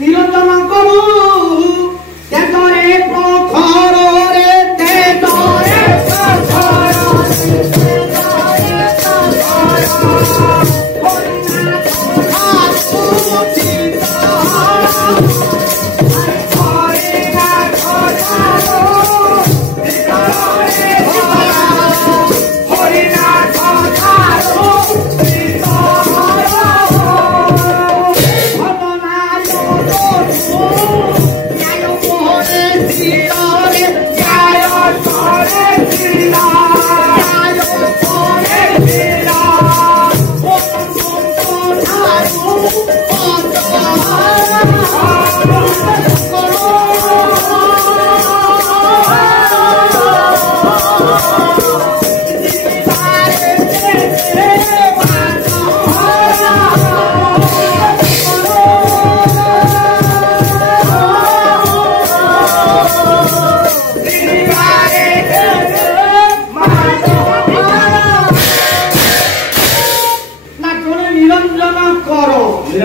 নিরঞ্জন করু তেজরে প্রখরে তেজরে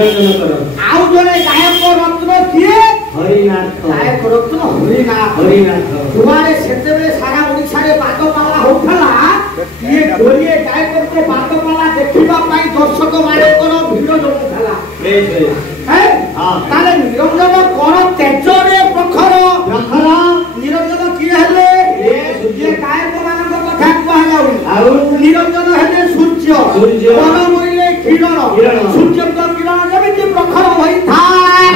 आउ जने गायक रत्न किए हरिनाथ गायक रत्न हरिनाथ हरिनाथ तुम्हारे सेतेबे सारा ओडिसा रे बादपाला होथला ये गोलिए गायक को बादपाला देखिबा पाई दर्शक माने कोन भिडियो जमुथला है हां ताले निरंजन कोन तेजरे प्रखर प्रखर निरंजन किए हेले ये गायक मानक कथा कहला आउ निरंजन हेले सूर्य सूर्य कोन मोइले किरण सूर्य को किरण जेमिति प्रखर होई थाए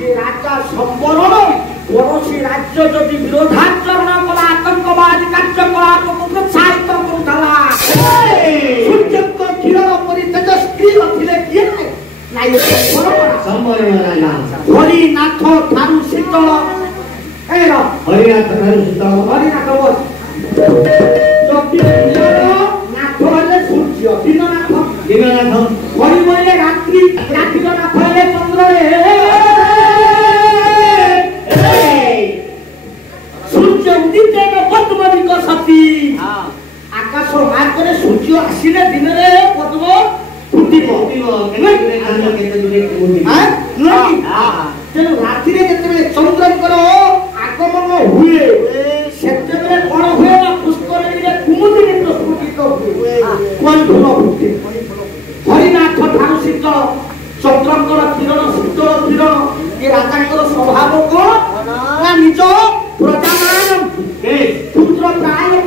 ये राजा संबरण पड़ोसी राज्य जदि विरोधाचरण कला आतंकवादी कार्यकलाप को प्रोत्साहित करुथला सूर्य को किरण परि तेजस्वी रथिले किए नाइ संबरण राजा हरिनाथ थारु शीतल ए रो हरिनाथ थारु शीतल हरिनाथ बस जदि नाथ हेले सूर्य दिननाथ दिननाथ हरि बोले रात्रि रात्रि नाथ हेले चंद्र सूर्य उदिते पद्मनिक सती आकाश मार करे सूर्य आसिले दिन रे पद्म फुटिबो केने कांड केते दुरे फुटिबो नहीं तेनु रात्रि रे केते चंद्रकर आगमन हुए सेतेबे कोन हुए ना पुष्करणी रे कुमुदिनी प्रस्फुटित हुए कोन फुल फुटे हरिनाथ थारु शीतल चंद्रकर किरण शीतल किरण ये राजाकर स्वभाव को ना निज प्रजामान पुत्र प्राय